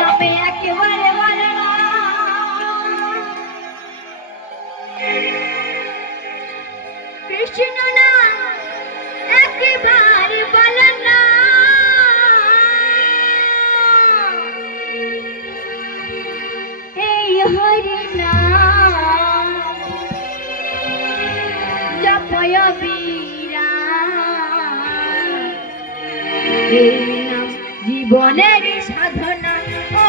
নামে একেবারে বলো না, কৃষ্ণ নাম একেবারে বলো না, এই হরি নাম জপয় বীরা, এই নাম জীবনের সাধনা। ও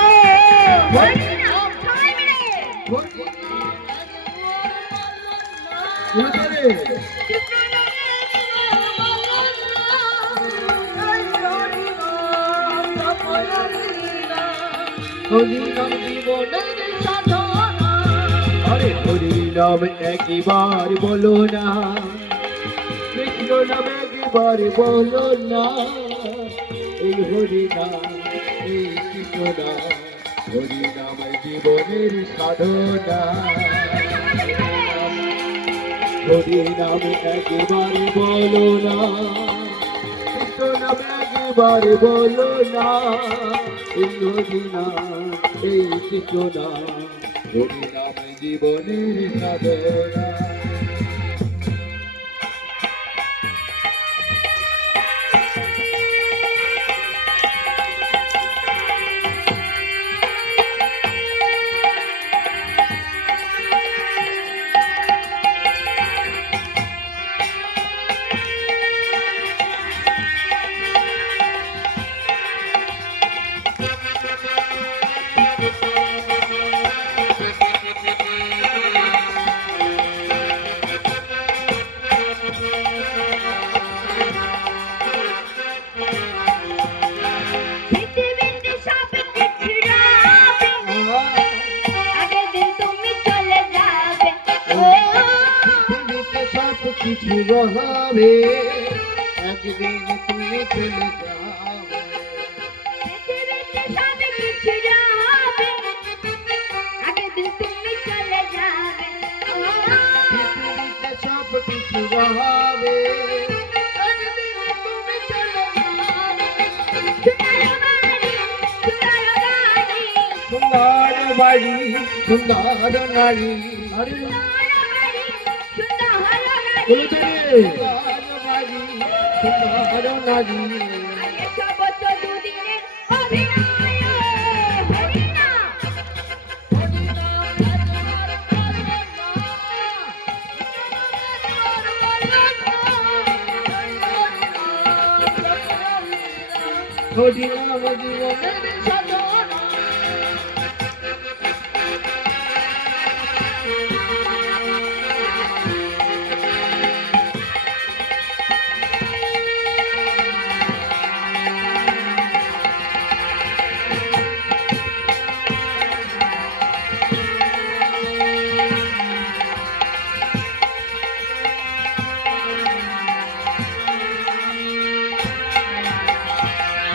হরি নাম সবাই মিলে হরি নাম জীবনের সাধনা। আরে হরি নাম একবার বলো না, কৃষ্ণ নাম একবার বলো না, এই হরি নাম এই কৃষ্ণ নাম, হরি নাম জীবনের সাধনা। হরি নাম একবার বলো না, কৃষ্ণ নাম একবার বলো না, এই হরি নাম এই কৃষ্ণ নাম, হরি নাম জীবনের সাধনা। পৃথিবীতে সব কিছু রবে, আগের দিন তুমি চলে যাবে। ও পৃথিবীতে সব কিছু রবে, একদিন তুমি চলে যাবে। পৃথিবীতে সব কিছু রবে, আগের দিন তুমি চলে যাবে। ও পৃথিবীতে সব কিছু রবে, একদিন তুমি চলে যাবে। সুন্দর বাড়ি, সুন্দর নারী, আরে সুন্দর বলো তো রে, সুন্দর বাড়ি, সুন্দর নারী। সব তো দুদিনের অভিনয়। হরি নাম হরি নাম জীবনের সাধনা।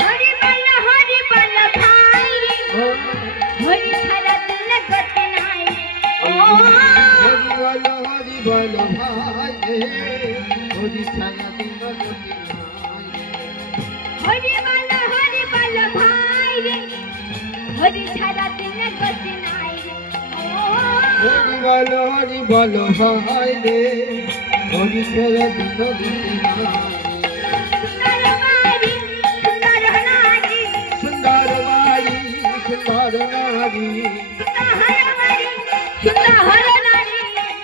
হরি বল ভাই রে, হরি ছাড়া দিল গতি নাই রে। ও হরি বল ভাই রে, হরি ছায়া দিল গতি নাই রে। হরি বল ভাই রে, হরি ছাড়া দিল গতি নাই রে। ও হরি বল ভাই রে, হরি ছায়া দিল গতি নাই রে। সুন্দর বাড়ি, সুন্দর নারী, সুন্দর নারী,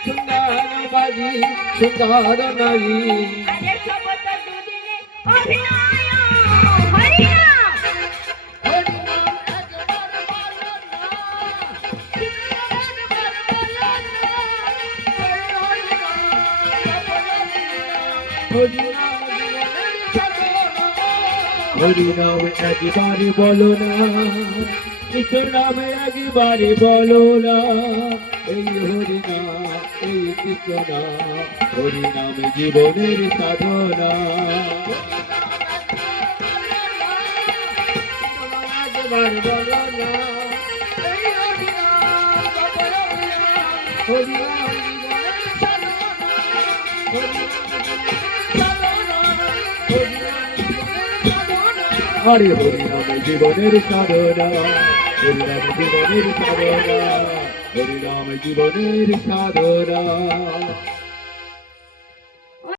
সুন্দর বাড়ি, সুন্দর নারী। আরে সব তো দুদিনে অভিনয়। হরি নাম হরি নাম একবার বলো না, হরি নাম জীবনের সাধনা। হরি নাম একবারে বলো না, কৃষ্ণ নাম একবারে বলো না, এই হরি নাম এই কৃষ্ণ নাম, হরি নাম জীবনের সাধনা। একবার বলো না, এই হরি নাম হরি নাম জীবনের সাধনা। হরি নাম জীবনের সাধনা, হরি নাম জীবনের সাধনা। আরে হরি নাম জীবনের সাধনা, হরি নাম জীবনের সাধনা, হরি নাম জীবনের সাধনা।